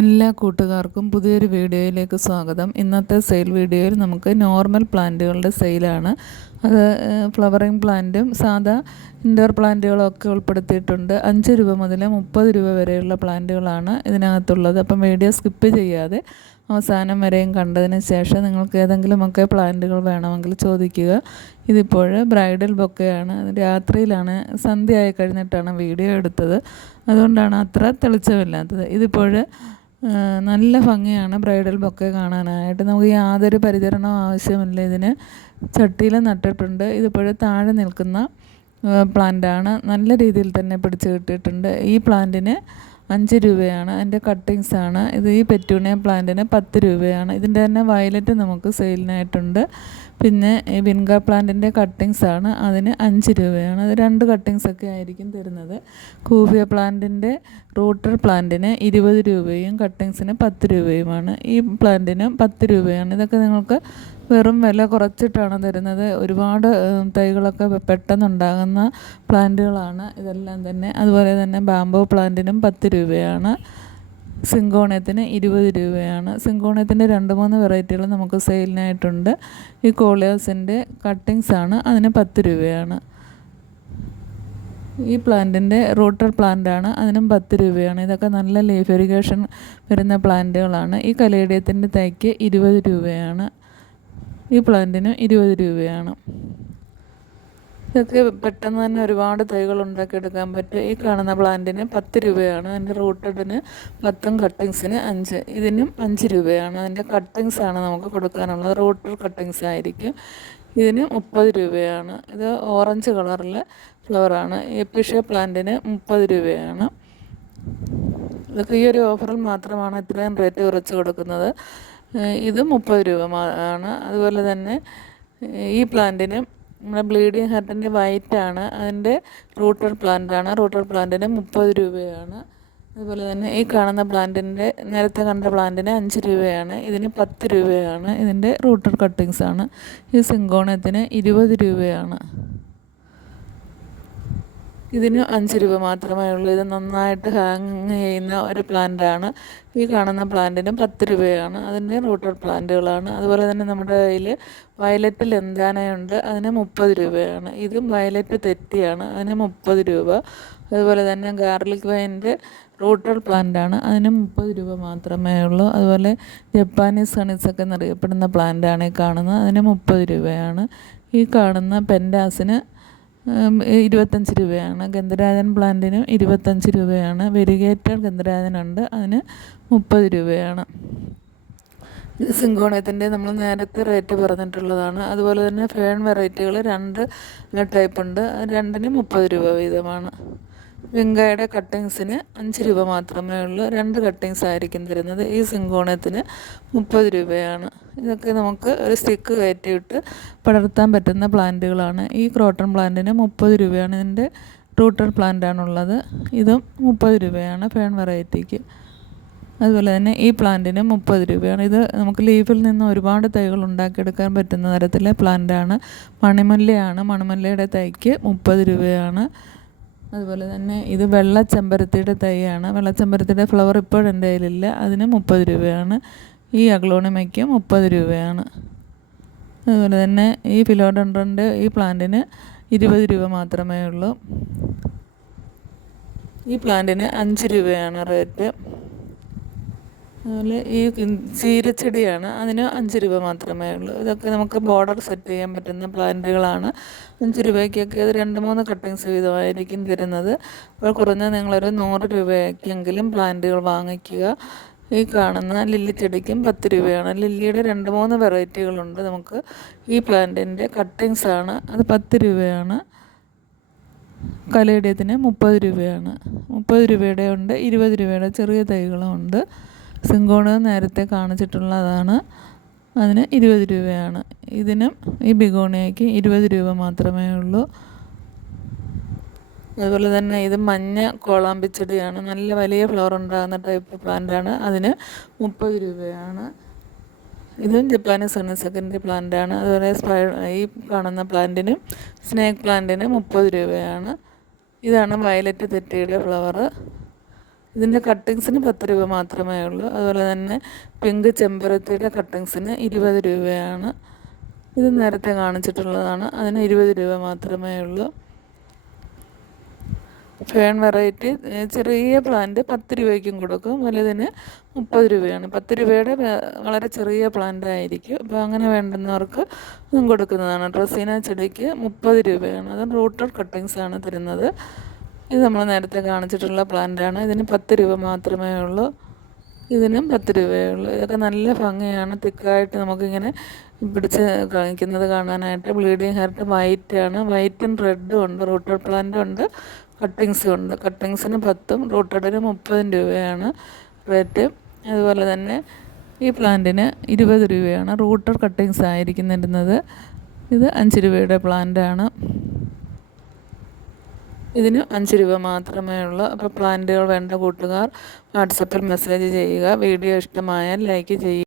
എല്ലാ കൂട്ടുകാർക്കും പുതിയൊരു വീഡിയോയിലേക്ക് സ്വാഗതം. ഇന്നത്തെ സെയിൽ വീഡിയോയിൽ നമുക്ക് നോർമൽ പ്ലാന്റുകളുടെ സെയിലാണ്. അത് ഫ്ലവറിങ് പ്ലാന്റും സാധാ ഇൻഡോർ പ്ലാന്റുകളും ഒക്കെ ഉൾപ്പെടുത്തിയിട്ടുണ്ട്. 5 രൂപ മുതൽ 30 രൂപ വരെയുള്ള പ്ലാന്റുകളാണ് ഇതിനകത്തുള്ളത്. അപ്പം വീഡിയോ സ്കിപ്പ് ചെയ്യാതെ അവസാനം വരെയും കണ്ടതിന് ശേഷം നിങ്ങൾക്ക് ഏതെങ്കിലുമൊക്കെ പ്ലാന്റുകൾ വേണമെങ്കിൽ ചോദിക്കുക. ഇതിപ്പോൾ ബ്രൈഡൽ ബൊക്കെയാണ്. രാത്രിയിലാണ്, സന്ധ്യയായി കഴിഞ്ഞിട്ടാണ് വീഡിയോ എടുത്തത്, അതുകൊണ്ടാണ് അത്ര തെളിച്ചമില്ലാത്തത്. ഇതിപ്പോൾ നല്ല ഭംഗിയാണ് ബ്രൈഡൽ ബൊക്കെ കാണാനായിട്ട്. നമുക്ക് യാതൊരു പരിചരണവും ആവശ്യമില്ല. ഇതിന് ചട്ടിയിൽ നട്ടിട്ടുണ്ട്. ഇതിപ്പോഴും താഴെ നിൽക്കുന്ന പ്ലാന്റാണ്. നല്ല രീതിയിൽ തന്നെ പിടിച്ച് കിട്ടിയിട്ടുണ്ട്. ഈ പ്ലാന്റിന് 5 രൂപയാണ്. അതിൻ്റെ കട്ടിങ്സാണ് ഇത്. ഈ പെറ്റൂണിയ പ്ലാന്റിന് 10 രൂപയാണ്. ഇതിൻ്റെ തന്നെ വയലറ്റ് നമുക്ക് സെയിലിനായിട്ടുണ്ട്. പിന്നെ ഈ വിൻഗ പ്ലാന്റിൻ്റെ കട്ടിങ്സാണ്, അതിന് 5 രൂപയാണ്. അത് 2 കട്ടിങ്സൊക്കെ ആയിരിക്കും തരുന്നത്. കൂഫിയ പ്ലാന്റിൻ്റെ റൂട്ടർ പ്ലാന്റിന് 20 രൂപയും കട്ടിങ്സിന് 10 രൂപയുമാണ്. ഈ പ്ലാന്റിനും 10 രൂപയാണ്. ഇതൊക്കെ നിങ്ങൾക്ക് വെറും വില കുറച്ചിട്ടാണ് തരുന്നത്. ഒരുപാട് തൈകളൊക്കെ പെട്ടെന്നുണ്ടാകുന്ന പ്ലാന്റുകളാണ് ഇതെല്ലാം തന്നെ. അതുപോലെ തന്നെ ബാംബോ പ്ലാന്റിനും 10 രൂപയാണ്. സിങ്കോണിയത്തിന് 20 രൂപയാണ്. സിങ്കോണിയത്തിൻ്റെ 2-3 വെറൈറ്റികൾ നമുക്ക് സെയിലിനായിട്ടുണ്ട്. ഈ കോളിയോസിൻ്റെ കട്ടിങ്സാണ്, അതിന് 10 രൂപയാണ്. ഈ പ്ലാന്റിൻ്റെ റൂട്ടർ പ്ലാന്റാണ്, അതിനും 10 രൂപയാണ്. ഇതൊക്കെ നല്ല ലീഫ് ഇറിഗേഷൻ വരുന്ന പ്ലാന്റുകളാണ്. ഈ കലേഡിയത്തിൻ്റെ തൈക്ക് 20 രൂപയാണ്. ഈ പ്ലാന്റിന് 20 രൂപയാണ്. ഇതൊക്കെ പെട്ടെന്ന് തന്നെ ഒരുപാട് തൈകൾ ഉണ്ടാക്കിയെടുക്കാൻ പറ്റും. ഈ കാണുന്ന പ്ലാന്റിന് 10 രൂപയാണ്. അതിൻ്റെ റൂട്ടഡിന് 10, കട്ടിങ്സിന് 5. ഇതിനും 5 രൂപയാണ്. അതിൻ്റെ കട്ടിങ്സാണ് നമുക്ക് കൊടുക്കാനുള്ളത്. റൂട്ടർ കട്ടിങ്സ് ആയിരിക്കും. ഇതിന് 30 രൂപയാണ്. ഇത് ഓറഞ്ച് കളറിലെ ഫ്ലവറാണ്. എപ്പിഷ്യ പ്ലാന്റിന് 30 രൂപയാണ്. ഇതൊക്കെ ഈ ഒരു ഓഫറിൽ മാത്രമാണ് ഇത്രയും റേറ്റ് കുറച്ച് കൊടുക്കുന്നത്. ഇത് 30 രൂപ ആണ്. അതുപോലെ തന്നെ ഈ പ്ലാന്റിന് നമ്മുടെ ബ്ലീഡിങ് ഹാർട്ടിൻ്റെ വൈറ്റാണ്. അതിൻ്റെ റൂട്ടർ പ്ലാന്റാണ്. റൂട്ടർ പ്ലാന്റിന് 30 രൂപയാണ്. അതുപോലെ തന്നെ ഈ കാണുന്ന പ്ലാന്റിൻ്റെ, നേരത്തെ കണ്ട പ്ലാന്റിന് 5 രൂപയാണ്. ഇതിന് 10 രൂപയാണ്. ഇതിൻ്റെ റൂട്ടർ കട്ടിങ്സാണ്. ഈ സിങ്കോണത്തിന് 20 രൂപയാണ്. ഇതിന് 5 രൂപ മാത്രമേ ഉള്ളൂ. ഇത് നന്നായിട്ട് ഹാങ് ചെയ്യുന്ന ഒരു പ്ലാന്റാണ്. ഈ കാണുന്ന പ്ലാന്റിന് 10 രൂപയാണ്. അതിൻ്റെ റൂട്ടർ പ്ലാന്റുകളാണ്. അതുപോലെ തന്നെ നമ്മുടെ കയ്യിൽ വയലറ്റ് ലെന്താനയുണ്ട്, അതിന് 30 രൂപയാണ്. ഇതും വയലറ്റ് തെറ്റിയാണ്, അതിന് 30 രൂപ. അതുപോലെ തന്നെ ഗാർലിക് വൈൻ്റെ റൂട്ടർ പ്ലാന്റാണ്, അതിന് 30 രൂപ മാത്രമേ ഉള്ളൂ. അതുപോലെ ജപ്പാനീസ് ഹണീസൊക്കെ എന്നറിയപ്പെടുന്ന പ്ലാന്റാണ് ഈ കാണുന്നത്, അതിന് 30 രൂപയാണ്. ഈ കാണുന്ന പെൻഡാസിന് 25 രൂപയാണ്. ഗന്ധരാജൻ പ്ലാന്റിനും 25 രൂപയാണ്. വെരിഗേറ്റഡ് ഗന്ധരാജനുണ്ട്, അതിന് 30 രൂപയാണ്. ഇത് സിങ്കോണിയത്തിൻ്റെ നമ്മൾ നേരത്തെ റേറ്റ് പറഞ്ഞിട്ടുള്ളതാണ്. അതുപോലെ തന്നെ ഫേൺ വെറൈറ്റികൾ 2 ടൈപ്പ് ഉണ്ട്. 2-ന് 30 രൂപ വീതമാണ്. വിങ്കയുടെ കട്ടിങ്സിന് 5 രൂപ മാത്രമേ ഉള്ളൂ. 2 കട്ടിങ്സ് ആയിരിക്കും തരുന്നത്. ഈ സിങ്കോണിയത്തിന് 30 രൂപയാണ്. ഇതൊക്കെ നമുക്ക് ഒരു സ്റ്റിക്ക് കയറ്റിയിട്ട് പടർത്താൻ പറ്റുന്ന പ്ലാന്റുകളാണ്. ഈ ക്രോട്ടൺ പ്ലാന്റിന് 30 രൂപയാണ്. ഇതിൻ്റെ റൂട്ടർ പ്ലാന്റാണുള്ളത്. ഇതും 30 രൂപയാണ് ഫേൺ വെറൈറ്റിക്ക്. അതുപോലെ തന്നെ ഈ പ്ലാന്റിന് 30 രൂപയാണ്. ഇത് നമുക്ക് ലീഫിൽ നിന്ന് ഒരുപാട് തൈകൾ ഉണ്ടാക്കിയെടുക്കാൻ പറ്റുന്ന തരത്തിലെ പ്ലാന്റാണ്. മണിമുല്ലയാണ്. മണിമുല്ലയുടെ തൈക്ക് 30 രൂപയാണ്. അതുപോലെ തന്നെ ഇത് വെള്ളച്ചെമ്പരത്തിയുടെ തൈയാണ്. വെള്ളച്ചെമ്പരത്തിയുടെ ഫ്ലവർ ഇപ്പോൾ എൻ്റെ കയ്യിലില്ല, അതിന് 30 രൂപയാണ്. ഈ അഗ്ലോണിമയ്ക്ക് 30 രൂപയാണ്. അതുപോലെ തന്നെ ഈ ഫിലോഡൻഡ്രൻ്റെ ഈ പ്ലാന്റിന് 20 രൂപ മാത്രമേ ഉള്ളൂ. ഈ പ്ലാന്റിന് 5 രൂപയാണ് റേറ്റ്. അതുപോലെ ഈ ചീരച്ചെടിയാണ്, അതിന് 5 രൂപ മാത്രമേ ഉള്ളൂ. ഇതൊക്കെ നമുക്ക് ബോർഡർ സെറ്റ് ചെയ്യാൻ പറ്റുന്ന പ്ലാന്റുകളാണ്. 5 രൂപയ്ക്കൊക്കെ അത് 2-3 കട്ടിങ്സ് വീതമായിരിക്കും തരുന്നത്. അപ്പോൾ കുറഞ്ഞ നിങ്ങളൊരു 100 രൂപയ്ക്കെങ്കിലും പ്ലാന്റുകൾ വാങ്ങിക്കുക. ഈ കാണുന്ന ലില്ലി ചെടിക്കും 10 രൂപയാണ്. ലില്ലിയുടെ 2-3 വെറൈറ്റികളുണ്ട് നമുക്ക്. ഈ പ്ലാന്റിൻ്റെ കട്ടിങ്സാണ്, അത് 10 രൂപയാണ്. കലേഡിയത്തിന് 30 രൂപയാണ്. 30 രൂപയുടെ ഉണ്ട്, 20 രൂപയുടെ ചെറിയ തൈകളും ഉണ്ട്. സിങ്കോണിയം നേരത്തെ കാണിച്ചിട്ടുള്ളതാണ്, അതിന് 20 രൂപയാണ്. ഇതിനും ഈ ബിഗോണിയയ്ക്ക് 20 രൂപ മാത്രമേ ഉള്ളൂ. അതുപോലെ തന്നെ ഇത് മഞ്ഞ കോളാമ്പിച്ചെടിയാണ്. നല്ല വലിയ ഫ്ലവർ ഉണ്ടാകുന്ന ടൈപ്പ് പ്ലാന്റാണ്, അതിന് 30 രൂപയാണ്. ഇതും ജപ്പാനീസ് ഹണിസെക്കിൻ്റെ പ്ലാന്റാണ്. അതുപോലെ ഈ കാണുന്ന പ്ലാന്റിനും സ്നേക്ക് പ്ലാന്റിന് 30 രൂപയാണ്. ഇതാണ് വയലറ്റ് തെറ്റിയുടെ ഫ്ലവർ. ഇതിൻ്റെ കട്ടിങ്സിന് 10 രൂപ മാത്രമേ ഉള്ളൂ. അതുപോലെ തന്നെ പിങ്ക് ചെമ്പരത്തിയുടെ കട്ടിങ്സിന് 20 രൂപയാണ്. ഇത് നേരത്തെ കാണിച്ചിട്ടുള്ളതാണ്, അതിന് 20 രൂപ മാത്രമേ ഉള്ളൂ. ഫേൺ വെറൈറ്റി ചെറിയ പ്ലാന്റ് 10 രൂപയ്ക്കും കൊടുക്കും, വലുതിന് 30 രൂപയാണ്. 10 രൂപയുടെ വളരെ ചെറിയ പ്ലാന്റ് ആയിരിക്കും. അപ്പോൾ അങ്ങനെ വേണ്ടുന്നവർക്ക് അതും കൊടുക്കുന്നതാണ്. ഡ്രസീന ചെടിക്ക് 30 രൂപയാണ്. അതും റൂട്ടഡ് കട്ടിങ്സാണ് തരുന്നത്. ഇത് നമ്മൾ നേരത്തെ കാണിച്ചിട്ടുള്ള പ്ലാന്റാണ്. ഇതിന് 10 രൂപ മാത്രമേ ഉള്ളൂ. ഇതിനും 10 രൂപയേ ഉള്ളൂ. ഇതൊക്കെ നല്ല ഭംഗിയാണ്, തിക്കായിട്ട് നമുക്കിങ്ങനെ പിടിച്ച് കാണിക്കുന്നത് കാണാനായിട്ട്. ബ്ലീഡിങ് ഹാർട്ട് വൈറ്റാണ്, വൈറ്റും റെഡും ഉണ്ട്. റൂട്ടഡ് പ്ലാന്റും ഉണ്ട്, കട്ടിങ്സും ഉണ്ട്. കട്ടിങ്സിന് 10ഉം റൂട്ടഡിന് 30 രൂപയാണ് റേറ്റ്. അതുപോലെ തന്നെ ഈ പ്ലാന്റിന് 20 രൂപയാണ്. റൂട്ടഡ് കട്ടിങ്സ് ആയിരിക്കും തരുന്നത്. ഇത് 5 രൂപയുടെ പ്ലാന്റാണ്. ഇതിന് 5 രൂപ മാത്രമേ ഉള്ളൂ. അപ്പോൾ പ്ലാന്റുകൾ വേണ്ട കൂട്ടുകാർ വാട്സപ്പിൽ മെസ്സേജ് ചെയ്യുക. വീഡിയോ ഇഷ്ടമായാൽ ലൈക്ക് ചെയ്യുക.